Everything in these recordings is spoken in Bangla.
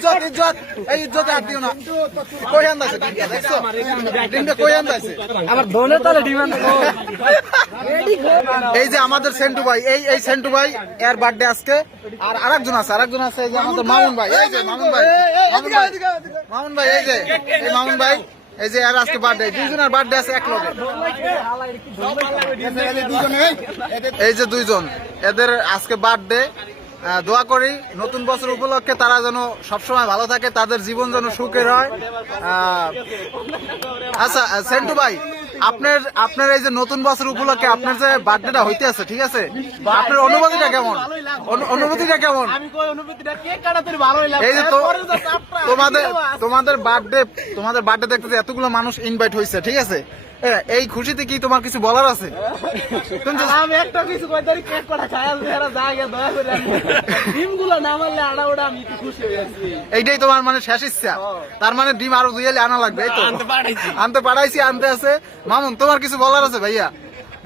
ইজ্জত ইজ্জত এই ইজ্জতে আর দিও না কই আন্দাছে দেখছো ডিমটা কই আন্দাছে আমার দোনের তালে ডিমান্ড এই যে আমাদের সেন্টু ভাই এই সেন্টু ভাই এর বার্থডে আজকে আর আরেকজন আছে এই যে আমাদের মামুন ভাই এই যে মামুন ভাই এই যে এই মামুন ভাই এই যে আর আজকে বার্থডে দুইজনের বার্থডে আছে এক লগে এই যে দুইজন এদের আজকে বার্থডে দোয়া করি নতুন বছর উপলক্ষে তারা যেন সবসময় ভালো থাকে তাদের জীবন যেন সুখের হয় আচ্ছা সেন্টু ভাই আপনার এই যে নতুন বছর উপলক্ষে আপনার যে বার্থডেটা হইতে আছে ঠিক আছে আপনার অনুভূতিটা কেমন এই যে তোমাদের বার্থডে দেখতে এতগুলো মানুষ ইনভাইট হয়েছে ঠিক আছে এই খুশিতে কি তোমার কিছু বলার আছে আমি একটা কিছু কইতারি কেক কটা খায়াল দেরা জায়গা দয়া করে ডিমগুলো না মারলে আড়া ওড়া আমি একটু খুশি হয়ে যাচ্ছি এইটাই তোমার মানে শেষ ইচ্ছা তার মানে ডিম আরো দুইয়ালে আনা লাগবে এই তো আনতে পাঠাইছি আনতে আছে মামুন তোমার কিছু বলার আছে ভাইয়া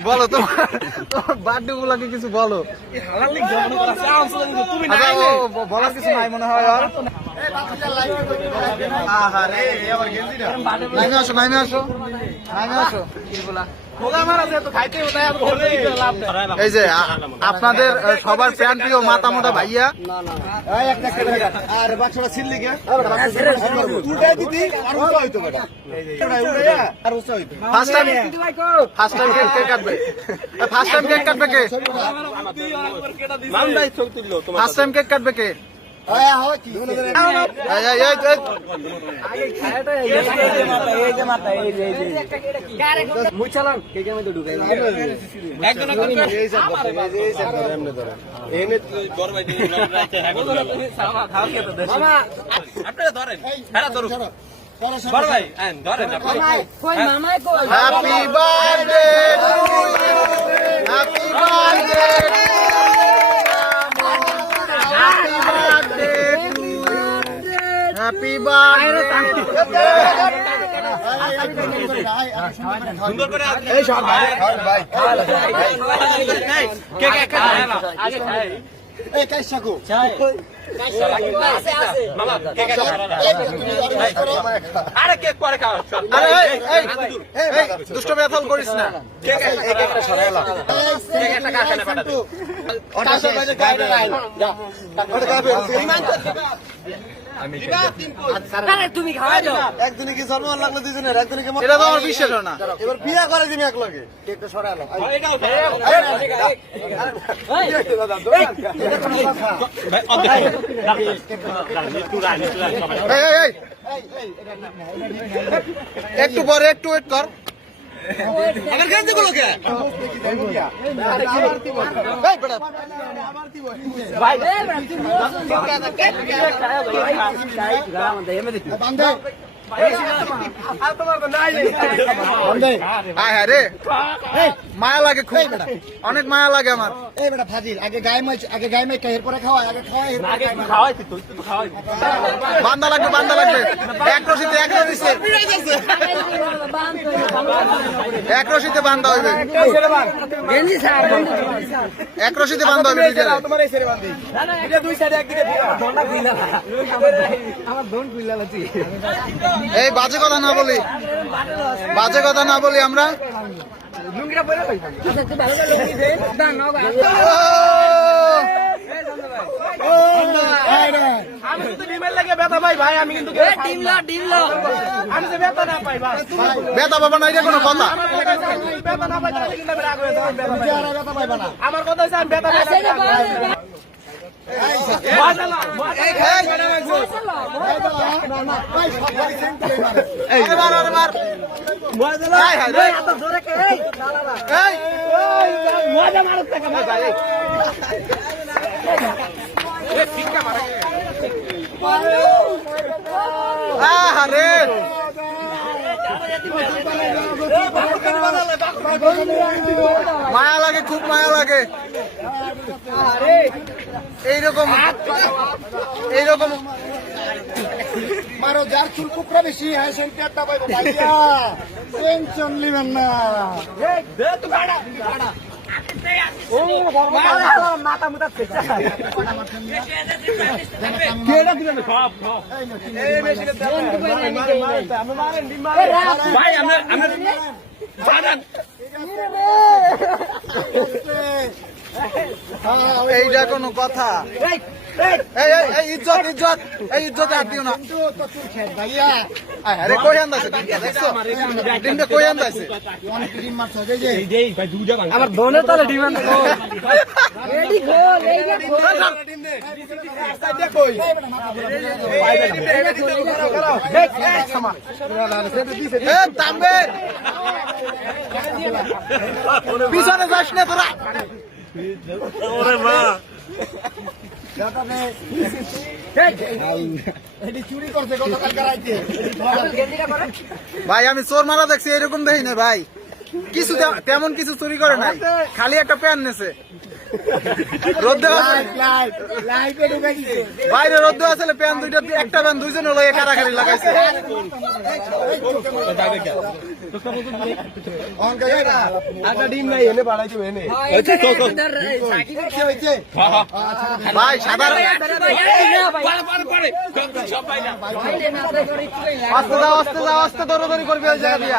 বলো তোমার বার্থডে গুলাকে কিছু বলো বলার কিছু নাই মনে হয় আর নামে আসো এই যে আপনাদের সবার প্যান্ট প্রিয় মাথা মোটা ভাইয়া ফার্স্ট টাইম কেক কাটবে কে ফার্স্ট টাইম কেক কাটবে কে happy birthday happy birthday happy birthday সুন্দর করে এই সব ভাই কে আগে খাই এই কাইসাকো মামা কেক আরে কেক পরে খাও আরে এই দুষ্ট বেথল করিস না কেক একটা সরাইলা কেক একটা কাছে না পাঠাতে ওটা বাইরে গাইডে লাইন যা ওটা গাবে আমি আরে তুমি খাওয়া দাও একদিনে কি জন্ম লাগলো দুইজনের একদিনে কি এটা তো আমার বিশ্বাস হয় না এবার বিয়া করে দিবি এক লগে কেকটা সরাইলা এটাও একটু পরে একটু ওয়েট কর আবার গেছে গুলো কে ভাই মায়া লাগে খুব অনেক মায়া লাগে আমার এই বেটা ফাজিল আগে গায়ে মাই এরপরে খাওয়াই আগে খাওয়াই বান্দা লাগবে এক রশিতে বান্দা হইবে এক রশিতে বান্দা হইবে এই বাজে কথা না বলি আমরা আমি কিন্তু ডিমের লাগে ব্যথা পাই ভাই আমি কিন্তু আমি যে ব্যথা না পাই ব্যথা পাবো না এটা কোনো কথা ব্যথা না পাই তাহলে কিন্তু আমি রাগ হয়ে যাবো ব্যথা পাইবা না আমার কথা হচ্ছে আমি ব্যথা পাই মায়া লাগে খুব মায়া লাগে এইরকম মারো যার চুল কুকরা বেশি হ্যাঁ সেটা পাইবো ভাইয়া টেনশন নিবেন না ও মাথা মুতা ফেসা কেডা দিলেন সব এই মেশিনে আমি মারেন ডিম মারেন ভাই আমরা বানান এইটা কোনো কথা? এই এই এই ইজ্জত ইজ্জত এই ইজ্জত আর দিও না। আরে কই আন্দাছে ডিমটা দেখছো? ডিমটা কই আন্দাছে? আমার দোনে তালে ডিমান্ড কো রেডি গোল এই যে ডিম দে সাইডে কই দেখ সমা এ তামবে পিছনে যাস না তোরা। ওরে মা ভাই আমি চোর মারা দেখছি, এরকম দেখি না ভাই। কিছু তেমন কিছু চুরি করে নাই, খালি একটা প্যান নেছে। রোদ্দে বাইরে রোদ্দে আসলে প্যান দুইটা, একটা প্যান দুইজন হলো কারাকারি লাগাইছে। একটা ডিম নাই এনে বাড়াইছো এনে ভাই সাধারণ আস্তে যাও আস্তে যাও আস্তে দৌড়াদৌড়ি করবে ওই জায়গা দিয়া।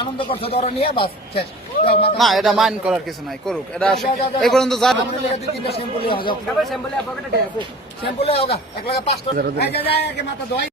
আনন্দ করছো ধরো নিয়ে বাস শেষ না এটা মাইন্ড করার কিছু নাই, করুক এটা। এই পর্যন্ত যা শ্যাম্পুলে হোক এক লাখ 5 টাকা মাথা